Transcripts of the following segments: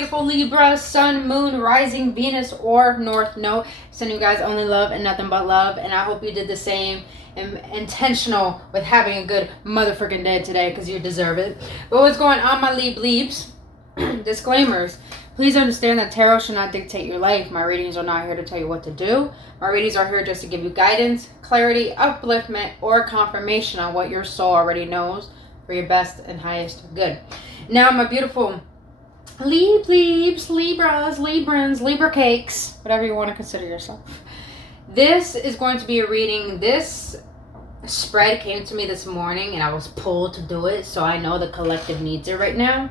beautiful Libra, Sun, Moon, Rising, Venus, or North Node. Sending you guys only love and nothing but love. And I hope you did the same and intentional with having a good motherfucking day today because you deserve it. But what's going on, my Leaps? Disclaimers. Please understand that tarot should not dictate your life. My readings are not here to tell you what to do. My readings are here just to give you guidance, clarity, upliftment, or confirmation on what your soul already knows for your best and highest good. Now, my beautiful Leaps, Libras, Librans, Libra cakes, whatever you want to consider yourself. This is going to be a reading. This spread came to me this morning and I was pulled to do it, so I know the collective needs it right now.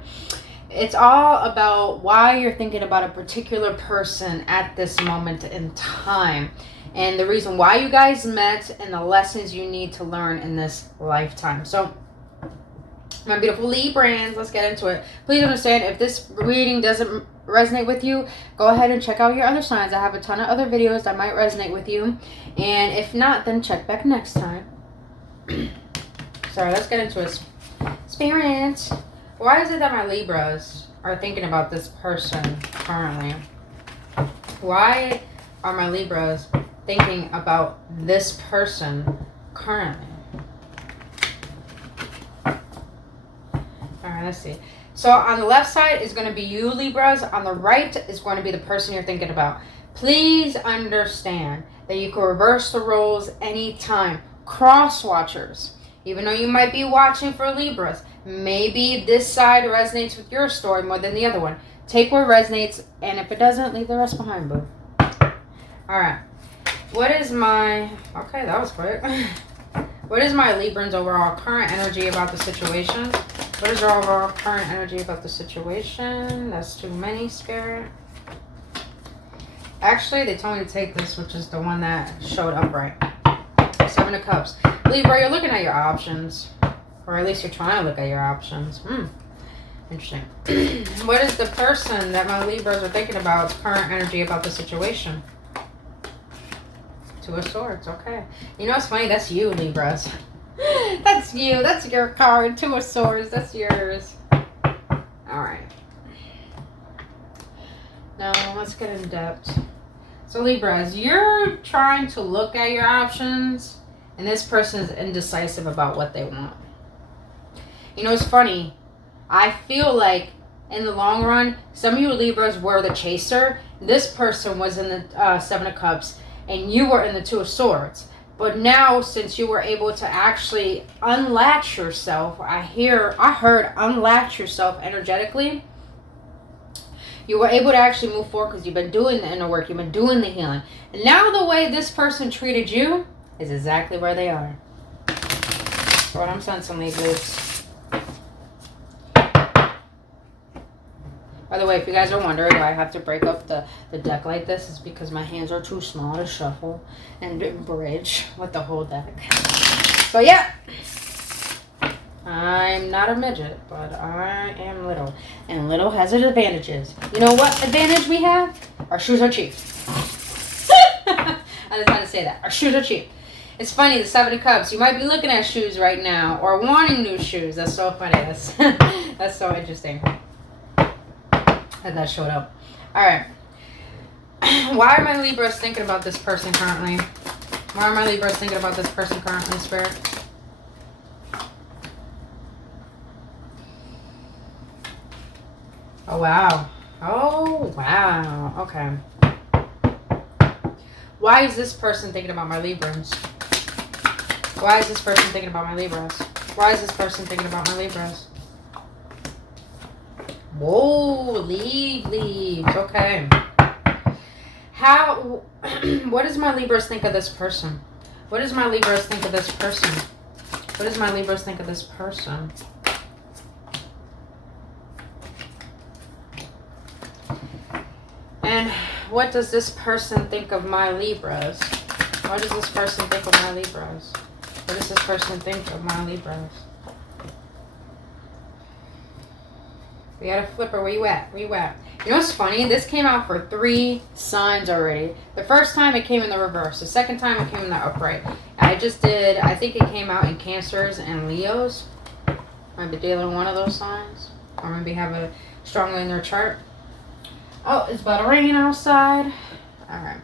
It's all about why you're thinking about a particular person at this moment in time and the reason why you guys met and the lessons you need to learn in this lifetime. So, my beautiful Librans, let's get into it. Please understand, if this reading doesn't resonate with you, go ahead and check out your other signs. I have a ton of other videos that might resonate with you. And if not, then check back next time. Sorry, let's get into it. Spirit, why is it that my Libras are thinking about this person currently? Why are my Libras thinking about this person currently? Alright, let's see. So on the left side is going to be you, Libras. On the right is going to be the person you're thinking about. Please understand that you can reverse the roles anytime. Cross watchers. Even though you might be watching for Libras, maybe this side resonates with your story more than the other one. Take what resonates, and if it doesn't, leave the rest behind, boo. Alright. What is my... Okay, that was quick. What is my Librans' overall current energy about the situation? What is your overall current energy about the situation? That's too many, Spirit. Actually, they told me to take this, which is the one that showed up right. Seven of Cups. Libra, you're looking at your options. Or at least you're trying to look at your options. Interesting. What is the person that my Libras are thinking about, current energy about the situation? Two of Swords, okay. You know what's funny? That's you, Libras. That's you. That's your card. Two of Swords. That's yours. Alright. Now, let's get in depth. So, Libras, you're trying to look at your options, and this person is indecisive about what they want. You know, it's funny. I feel like, in the long run, some of you Libras were the chaser. This person was in the Seven of Cups, and you were in the Two of Swords. But now, since you were able to actually unlatch yourself, I heard unlatch yourself energetically. You were able to actually move forward because you've been doing the inner work. You've been doing the healing. And now the way this person treated you is exactly where they are. That's what I'm sensing, Libras. By the way, if you guys are wondering why I have to break up the deck like this, it's because my hands are too small to shuffle and bridge with the whole deck. So yeah, I'm not a midget, but I am little. And little has its advantages. You know what advantage we have? Our shoes are cheap. I just had to say that. Our shoes are cheap. It's funny, the Seven of Cups. You might be looking at shoes right now or wanting new shoes. That's so funny. That's so interesting. That showed up. Alright. Why are my Libras thinking about this person currently? Why are my Libras thinking about this person currently, Spirit? Oh, wow. Oh, wow. Okay. Why is this person thinking about my Libras? Why is this person thinking about my Libras? Why is this person thinking about my Libras? Whoa, leaves. Okay. What does my Libras think of this person? What does my Libras think of this person? What does my Libras think of this person? And what does this person think of my Libras? What does this person think of my Libras? What does this person think of my Libras? We had a flipper. Where you at? Where you at? You know what's funny? This came out for 3 signs already. The first time it came in the reverse. The second time it came in the upright. I think it came out in Cancers and Leos. Might be dealing with one of those signs. Or maybe have a strongly in their chart. Oh, it's about to rain outside. Alright.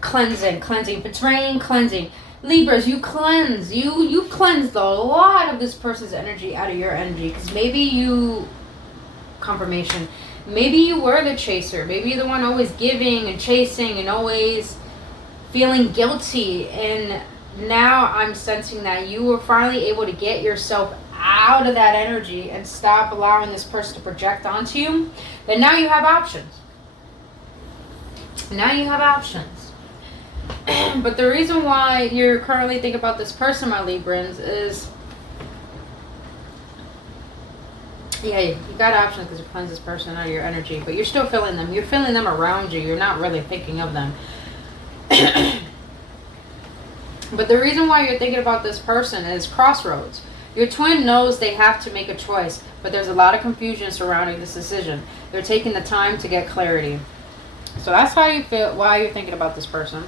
Cleansing. If it's raining, cleansing. Libras, you cleanse. You cleansed a lot of this person's energy out of your energy. Because maybe you... Confirmation. Maybe you were the chaser. Maybe you're the one always giving and chasing and always feeling guilty. And now I'm sensing that you were finally able to get yourself out of that energy and stop allowing this person to project onto you. Then now you have options. But the reason why you're currently thinking about this person, my Librans, is... Yeah, you got options because you cleanse this person out of your energy. But you're still feeling them. You're feeling them around you. You're not really thinking of them. But the reason why you're thinking about this person is crossroads. Your twin knows they have to make a choice, but there's a lot of confusion surrounding this decision. They're taking the time to get clarity. So that's how you feel, why you're thinking about this person,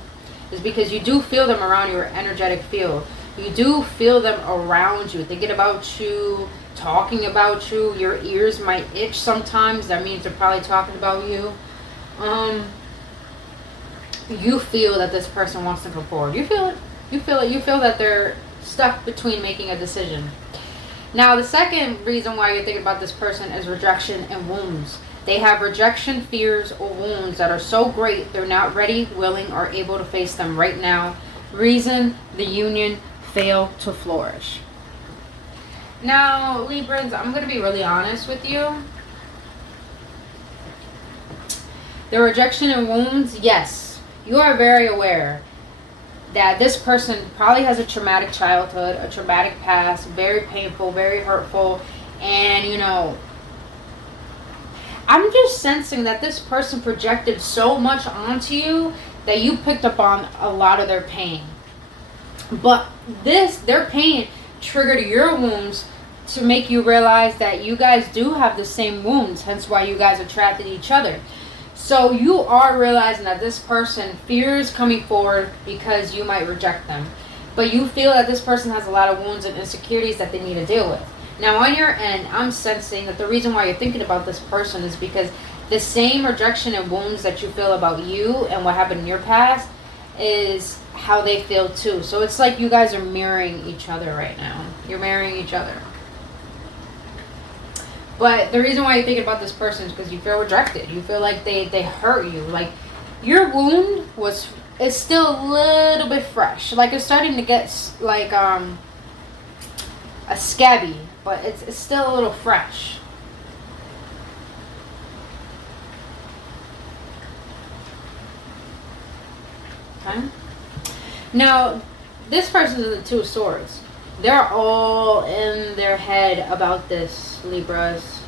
is because you do feel them around your energetic field. You do feel them around you, thinking about you, talking about you. Your ears might itch sometimes. That means they're probably talking about you. You feel that this person wants to come forward. You feel it. You feel that they're stuck between making a decision. Now, the second reason why you're thinking about this person is rejection and wounds. They have rejection, fears, or wounds that are so great they're not ready, willing, or able to face them right now. Reason the union fail to flourish. Now, Librans, I'm going to be really honest with you. The rejection and wounds, yes, you are very aware that this person probably has a traumatic childhood, a traumatic past, very painful, very hurtful, and you know, I'm just sensing that this person projected so much onto you that you picked up on a lot of their pain. But their pain triggered your wounds to make you realize that you guys do have the same wounds, hence why you guys attracted each other. So you are realizing that this person fears coming forward because you might reject them. But you feel that this person has a lot of wounds and insecurities that they need to deal with. Now on your end, I'm sensing that the reason why you're thinking about this person is because the same rejection and wounds that you feel about you and what happened in your past is how they feel too. So it's like you guys are mirroring each other right now. You're mirroring each other. But the reason why you're thinking about this person is because you feel rejected. You feel like they hurt you. Like your wound is still a little bit fresh. Like it's starting to get like a scabby, but it's still a little fresh. Okay. Now, this person is the Two of Swords. They're all in their head about this, Libras.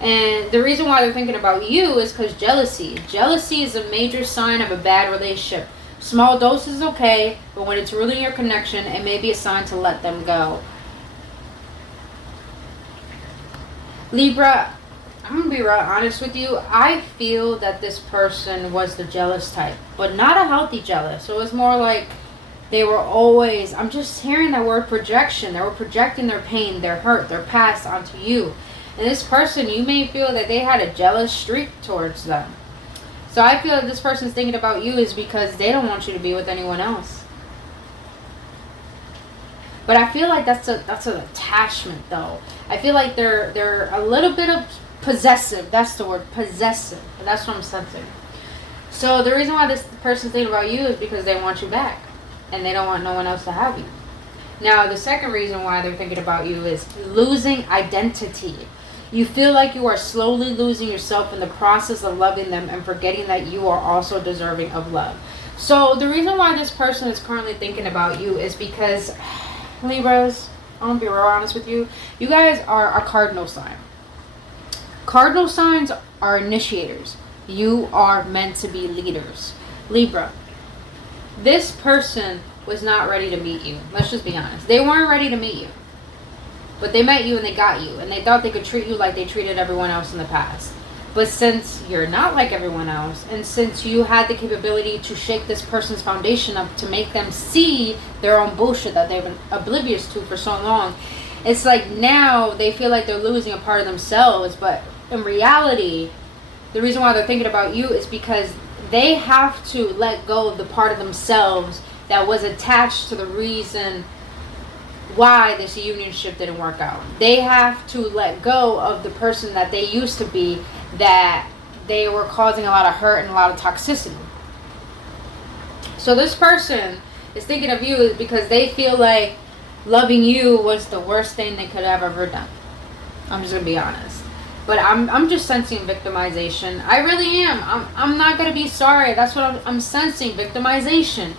And the reason why they're thinking about you is because jealousy. Jealousy is a major sign of a bad relationship. Small doses is okay, but when it's ruining your connection, it may be a sign to let them go. Libra, I'm going to be real honest with you. I feel that this person was the jealous type, but not a healthy jealous. So it was more like they were always, I'm just hearing that word projection. They were projecting their pain, their hurt, their past onto you. And this person, you may feel that they had a jealous streak towards them. So I feel that this person's thinking about you is because they don't want you to be with anyone else. But I feel like that's an attachment though. I feel like they're a little bit of possessive. That's the word, possessive. That's what I'm sensing. So the reason why this person's thinking about you is because they want you back. And they don't want no one else to have you. Now, the second reason why they're thinking about you is losing identity. You feel like you are slowly losing yourself in the process of loving them and forgetting that you are also deserving of love. So the reason why this person is currently thinking about you is because, Libras, I'm going to be real honest with you. You guys are a cardinal sign. Cardinal signs are initiators. You are meant to be leaders. Libra. This person was not ready to meet you. Let's just be honest. They weren't ready to meet you. But they met you and they got you. And they thought they could treat you like they treated everyone else in the past. But since you're not like everyone else, and since you had the capability to shake this person's foundation up to make them see their own bullshit that they've been oblivious to for so long, it's like now they feel like they're losing a part of themselves. But in reality, the reason why they're thinking about you is because they have to let go of the part of themselves that was attached to the reason why this unionship didn't work out. They have to let go of the person that they used to be, that they were causing a lot of hurt and a lot of toxicity. So this person is thinking of you because they feel like loving you was the worst thing they could have ever done. I'm just gonna be honest. But I'm just sensing victimization. I really am. I'm not gonna be sorry. That's what I'm sensing, victimization.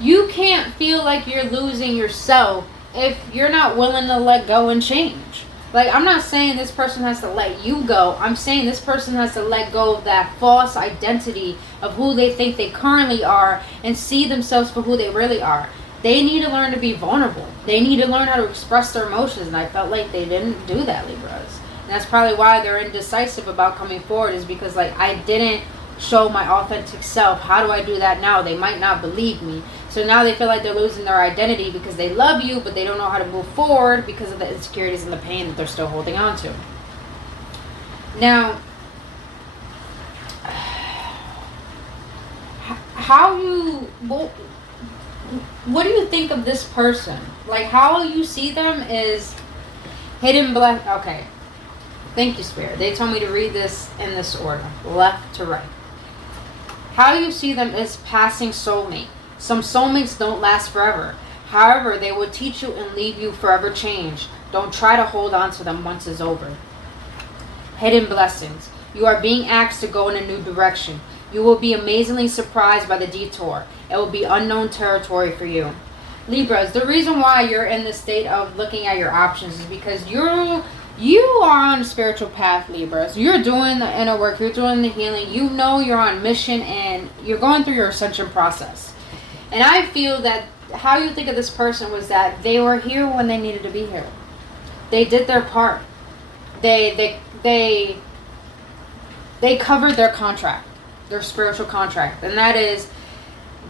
You can't feel like you're losing yourself if you're not willing to let go and change. Like, I'm not saying this person has to let you go. I'm saying this person has to let go of that false identity of who they think they currently are and see themselves for who they really are. They need to learn to be vulnerable. They need to learn how to express their emotions, and I felt like they didn't do that, Libras. And that's probably why they're indecisive about coming forward, is because, like, I didn't show my authentic self. How do I do that now? They might not believe me. So now they feel like they're losing their identity because they love you, but they don't know how to move forward because of the insecurities and the pain that they're still holding on to. Now, what do you think of this person? Like, how you see them is hidden black. Okay. Thank you, Spirit. They told me to read this in this order, left to right. How you see them is passing soulmate. Some soulmates don't last forever. However, they will teach you and leave you forever changed. Don't try to hold on to them once it's over. Hidden blessings. You are being asked to go in a new direction. You will be amazingly surprised by the detour. It will be unknown territory for you. Libras, the reason why you're in the state of looking at your options is because you are on a spiritual path, Libras. You're doing the inner work. You're doing the healing. You know you're on mission and you're going through your ascension process. And I feel that how you think of this person was that they were here when they needed to be here. They did their part. They covered their contract, their spiritual contract. And that is,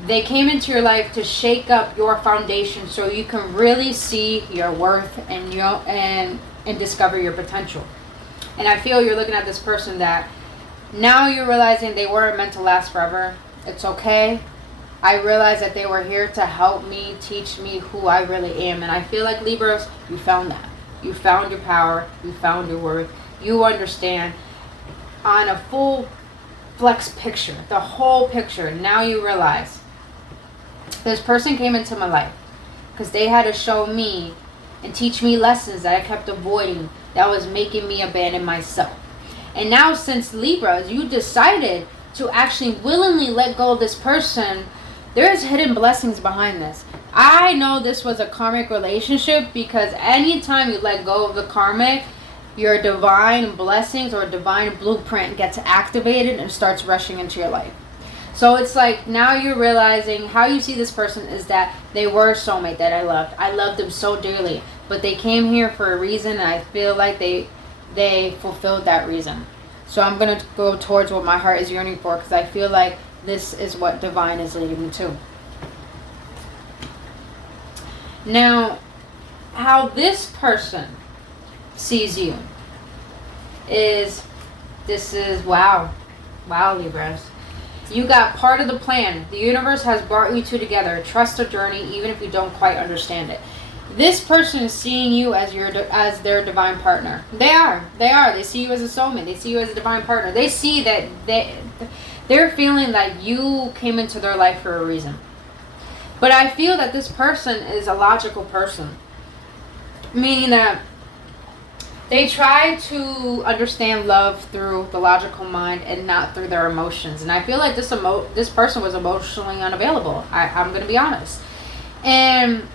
they came into your life to shake up your foundation so you can really see your worth and discover your potential. And I feel you're looking at this person that now you're realizing they weren't meant to last forever. It's okay. I realized that they were here to help me, teach me who I really am. And I feel like, Libras, you found that. You found your power. You found your worth. You understand on a full flex picture, the whole picture. Now you realize this person came into my life because they had to show me and teach me lessons that I kept avoiding, that was making me abandon myself. And now, since Libras, you decided to actually willingly let go of this person, there's hidden blessings behind this. I know this was a karmic relationship because anytime you let go of the karmic, your divine blessings or divine blueprint gets activated and starts rushing into your life. So it's like now you're realizing how you see this person is that they were a soulmate that I loved. I loved them so dearly, but they came here for a reason, and I feel like they fulfilled that reason. So I'm going to go towards what my heart is yearning for, because I feel like this is what divine is leading me to. Now, how this person sees you is, wow, Libras. You got part of the plan. The universe has brought you two together. Trust the journey, even if you don't quite understand it. This person is seeing you as their divine partner. They are. They see you as a soulmate. They see you as a divine partner. They see that they're feeling like you came into their life for a reason. But I feel that this person is a logical person, meaning that they try to understand love through the logical mind and not through their emotions. And I feel like this person was emotionally unavailable. I'm going to be honest. And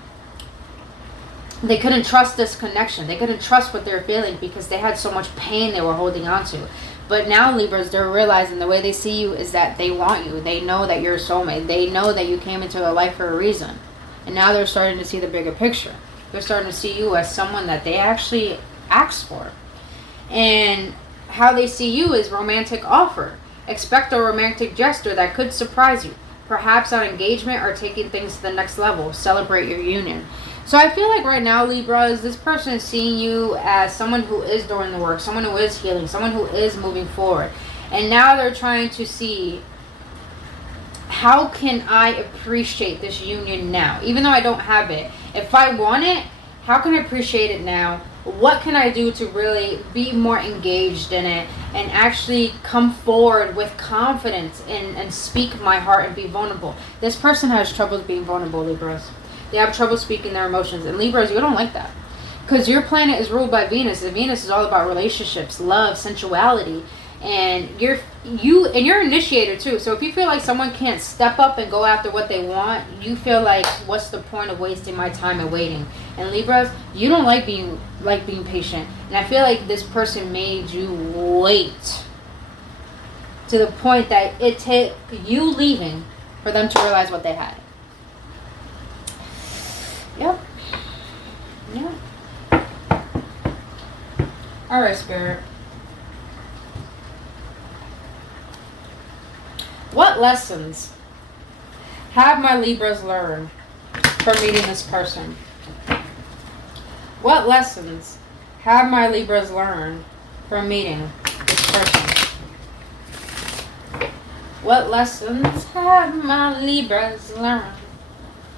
they couldn't trust this connection. They couldn't trust what they're feeling because they had so much pain they were holding on to. But now, Libras, they're realizing the way they see you is that they want you. They know that you're a soulmate. They know that you came into their life for a reason. And now they're starting to see the bigger picture. They're starting to see you as someone that they actually asked for. And how they see you is romantic offer. Expect a romantic gesture that could surprise you. Perhaps on engagement or taking things to the next level. Celebrate your union. So I feel like right now, Libras, this person is seeing you as someone who is doing the work, someone who is healing, someone who is moving forward. And now they're trying to see, how can I appreciate this union now? Even though I don't have it. If I want it, how can I appreciate it now? What can I do to really be more engaged in it and actually come forward with confidence and speak my heart and be vulnerable? This person has trouble being vulnerable, Libras. They have trouble speaking their emotions. And Libras, you don't like that. Because your planet is ruled by Venus. And Venus is all about relationships, love, sensuality. And you're an initiator too. So if you feel like someone can't step up and go after what they want, you feel like, what's the point of wasting my time and waiting? And Libras, you don't like being patient. And I feel like this person made you wait to the point that it took you leaving for them to realize what they had. Yep. Yeah. All right, Spirit. What lessons have my Libras learned from meeting this person? What lessons have my Libras learned from meeting this person? What lessons have my Libras learned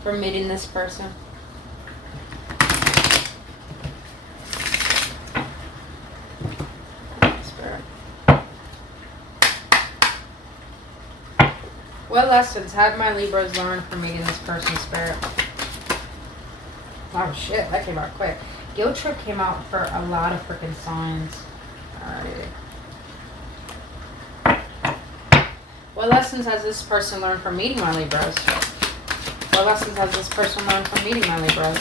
from meeting this person? What lessons have my Libras learned from meeting this person, Spirit? Oh shit, that came out quick. Guilt trip came out for a lot of freaking signs. Alrighty. What lessons has this person learned from meeting my Libras? What lessons has this person learned from meeting my Libras?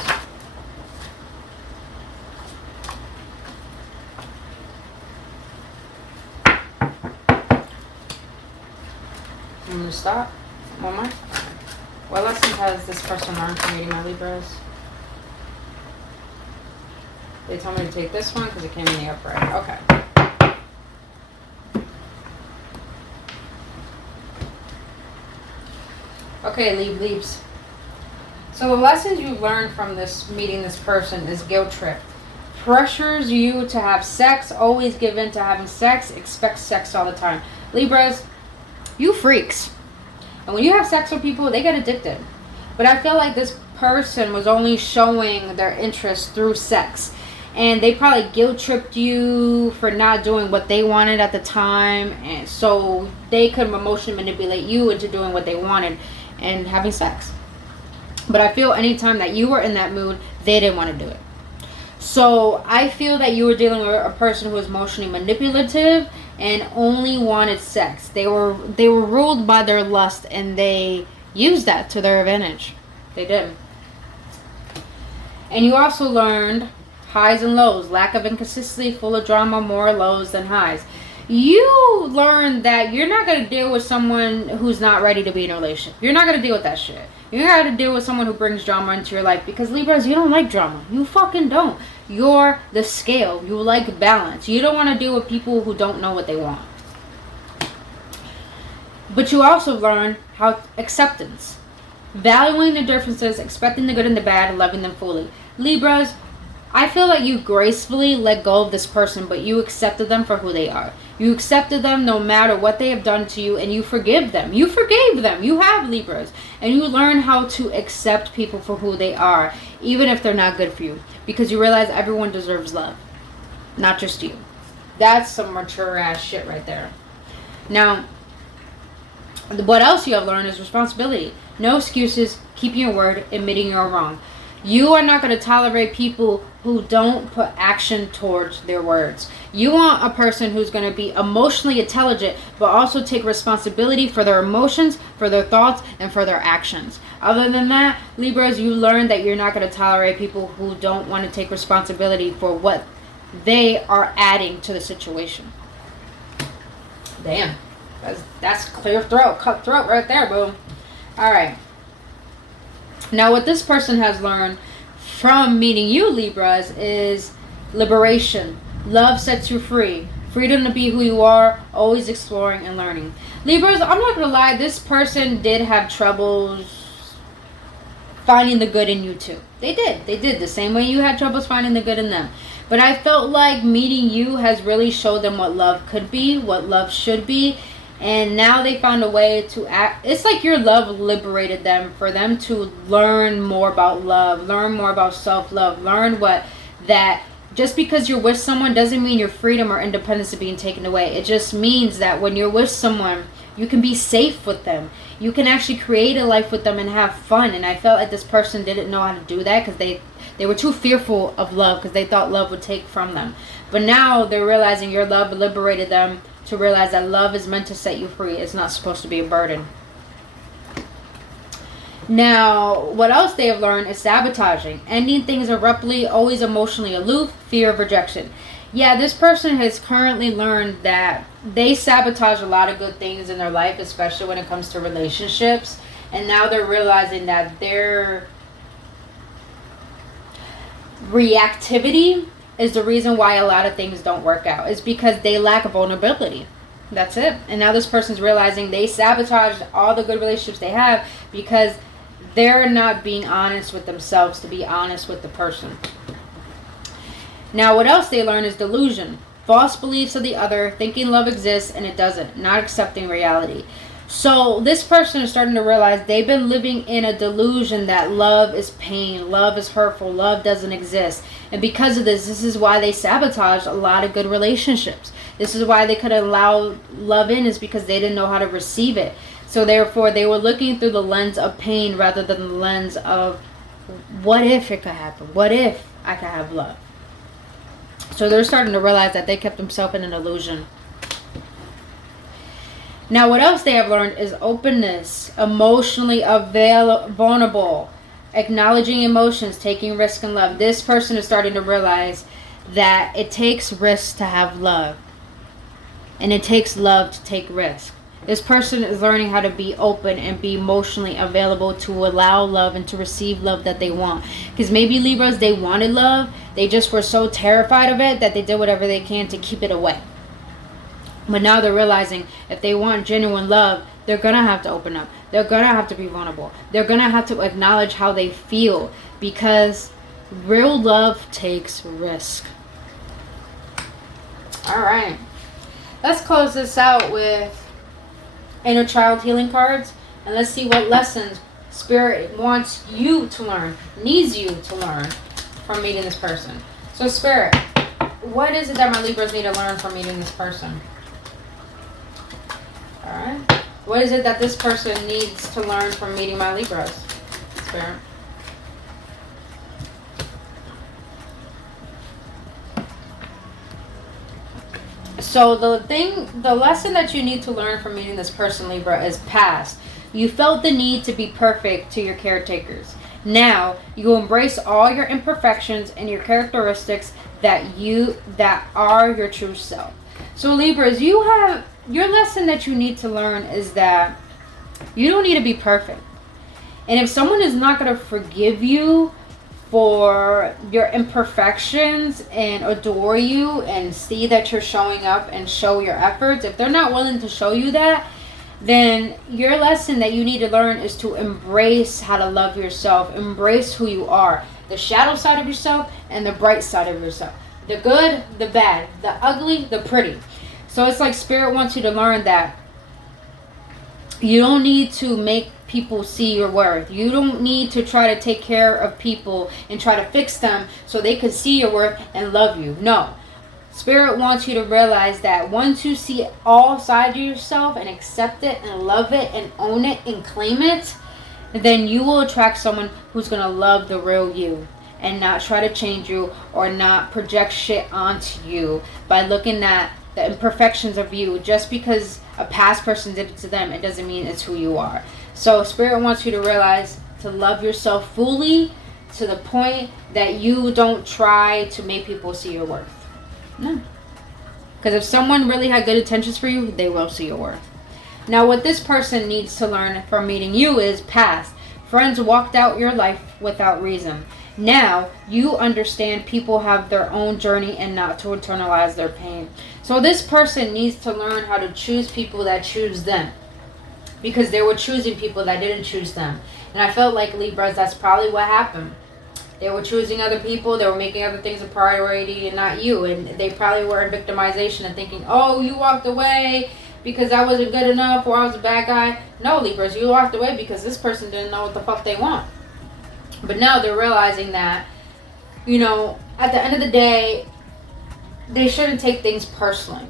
I'm going to stop. One more. What lessons has this person learned from meeting my Libras? They told me to take this one because it came in the upright. Okay. Okay, leaves. So the lessons you've learned from this meeting this person is guilt trip. Pressures you to have sex, always give in to having sex, expect sex all the time. Libras, you freaks. And when you have sex with people, they get addicted. But I feel like this person was only showing their interest through sex. And they probably guilt tripped you for not doing what they wanted at the time. And so they could emotionally manipulate you into doing what they wanted and having sex. But I feel anytime that you were in that mood, they didn't want to do it. So I feel that you were dealing with a person who was emotionally manipulative and only wanted sex. They were ruled by their lust, and they used that to their advantage. They did. And you also learned highs and lows, lack of inconsistency, full of drama, more lows than highs. You learned that you're not going to deal with someone who's not ready to be in a relationship. You're not going to deal with that shit. You're not going to deal with someone who brings drama into your life, because Libras, you don't like drama. You fucking don't. You're the scale. You like balance. You don't want to deal with people who don't know what they want. But you also learn how acceptance. Valuing the differences, expecting the good and the bad, loving them fully. Libras, I feel like you gracefully let go of this person, but you accepted them for who they are. You accepted them no matter what they have done to you, and you forgive them. You forgave them. You have Libras. And you learn how to accept people for who they are, even if they're not good for you. Because you realize everyone deserves love, not just you. That's some mature ass shit right there. Now, what else you have learned is responsibility. No excuses, keeping your word, admitting you're wrong. You are not going to tolerate people who don't put action towards their words. You want a person who's going to be emotionally intelligent, but also take responsibility for their emotions, for their thoughts, and for their actions. Other than that, Libras, you learn that you're not going to tolerate people who don't want to take responsibility for what they are adding to the situation. Damn. That's clear throat, cut throat right there, boom. Alright. Now, what this person has learned from meeting you, Libras, is liberation. Love sets you free. Freedom to be who you are, always exploring and learning. Libras, I'm not going to lie, this person did have troubles finding the good in you too. They did. The same way you had troubles finding the good in them. But I felt like meeting you has really showed them what love could be, what love should be. And now they found a way to act. It's like your love liberated them, for them to learn more about love, learn more about self-love, learn what that just because you're with someone doesn't mean your freedom or independence is being taken away. It just means that when you're with someone, you can be safe with them. You can actually create a life with them and have fun. And I felt like this person didn't know how to do that because they were too fearful of love, because they thought love would take from them. But now they're realizing your love liberated them to realize that love is meant to set you free. It's not supposed to be a burden. Now, what else they have learned is sabotaging. Ending things abruptly, always emotionally aloof, fear of rejection. Yeah, this person has currently learned that they sabotage a lot of good things in their life, especially when it comes to relationships. And now they're realizing that their reactivity is the reason why a lot of things don't work out. It's because they lack vulnerability. That's it. And now this person's realizing they sabotaged all the good relationships they have because they're not being honest with themselves to be honest with the person. Now, what else they learn is delusion. False beliefs of the other, thinking love exists and it doesn't, not accepting reality. So this person is starting to realize they've been living in a delusion that love is pain, love is hurtful, love doesn't exist. And because of this is why they sabotage a lot of good relationships. This is why they could allow love in, is because they didn't know how to receive it. So therefore they were looking through the lens of pain rather than the lens of what if it could happen? What if I could have love? So they're starting to realize that they kept themselves in an illusion. Now, what else they have learned is openness, emotionally vulnerable, acknowledging emotions, taking risk in love. This person is starting to realize that it takes risk to have love. And it takes love to take risk. This person is learning how to be open and be emotionally available to allow love and to receive love that they want. Because maybe Libras, they wanted love. They just were so terrified of it that they did whatever they can to keep it away. But now they're realizing if they want genuine love, they're going to have to open up. They're going to have to be vulnerable. They're going to have to acknowledge how they feel, because real love takes risk. All right. Let's close this out with inner child healing cards. And let's see what lessons Spirit wants you to learn, needs you to learn from meeting this person. So Spirit, what is it that my Libras need to learn from meeting this person? Alright. What is it that this person needs to learn from meeting my Libras? Spirit. So the lesson that you need to learn from meeting this person, Libra, is past. You felt the need to be perfect to your caretakers. Now, you embrace all your imperfections and your characteristics that are your true self. So Libras, your lesson that you need to learn is that you don't need to be perfect. And if someone is not going to forgive you for your imperfections and adore you and see that you're showing up and show your efforts, if they're not willing to show you that, then your lesson that you need to learn is to embrace how to love yourself, embrace who you are, the shadow side of yourself and the bright side of yourself, the good, the bad, the ugly, the pretty. So it's like Spirit wants you to learn that you don't need to make people see your worth. You don't need to try to take care of people and try to fix them so they can see your worth and love you. No. Spirit wants you to realize that once you see all sides of yourself and accept it and love it and own it and claim it, then you will attract someone who's going to love the real you and not try to change you or not project shit onto you by looking at the imperfections of you. Just because a past person did it to them, it doesn't mean it's who you are. So Spirit wants you to realize to love yourself fully to the point that you don't try to make people see your worth. No. Because if someone really had good intentions for you, they will see your worth. Now, what this person needs to learn from meeting you is past. Friends walked out your life without reason. Now, you understand people have their own journey and not to internalize their pain. So this person needs to learn how to choose people that choose them, because they were choosing people that didn't choose them. And I felt like, Libras, that's probably what happened. They were choosing other people. They were making other things a priority and not you. And they probably were in victimization and thinking, oh, you walked away because I wasn't good enough or I was a bad guy. No, Libras, you walked away because this person didn't know what the fuck they want. But now they're realizing that, you know, at the end of the day, they shouldn't take things personally.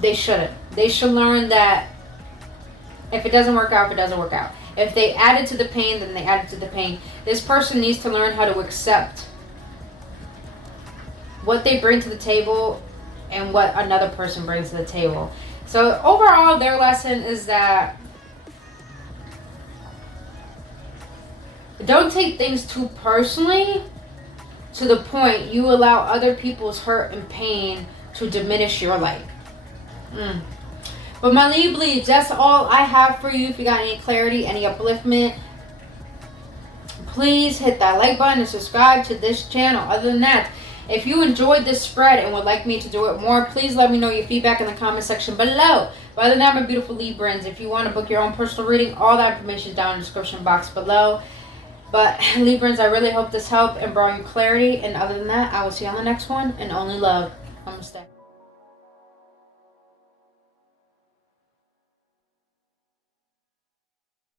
They shouldn't. They should learn that if it doesn't work out, it doesn't work out. If they added to the pain, then they added to the pain. This person needs to learn how to accept what they bring to the table and what another person brings to the table. So overall, their lesson is that don't take things too personally to the point you allow other people's hurt and pain to diminish your light. But my Libra, that's all I have for you. If you got any clarity, any upliftment, please hit that like button and subscribe to this channel. Other than that, if you enjoyed this spread and would like me to do it more, please let me know your feedback in the comment section below. But other than that, my beautiful Librans, if you want to book your own personal reading, all that information is down in the description box below. But Librans, I really hope this helped and brought you clarity. And other than that, I will see you on the next one. And only love. Namaste.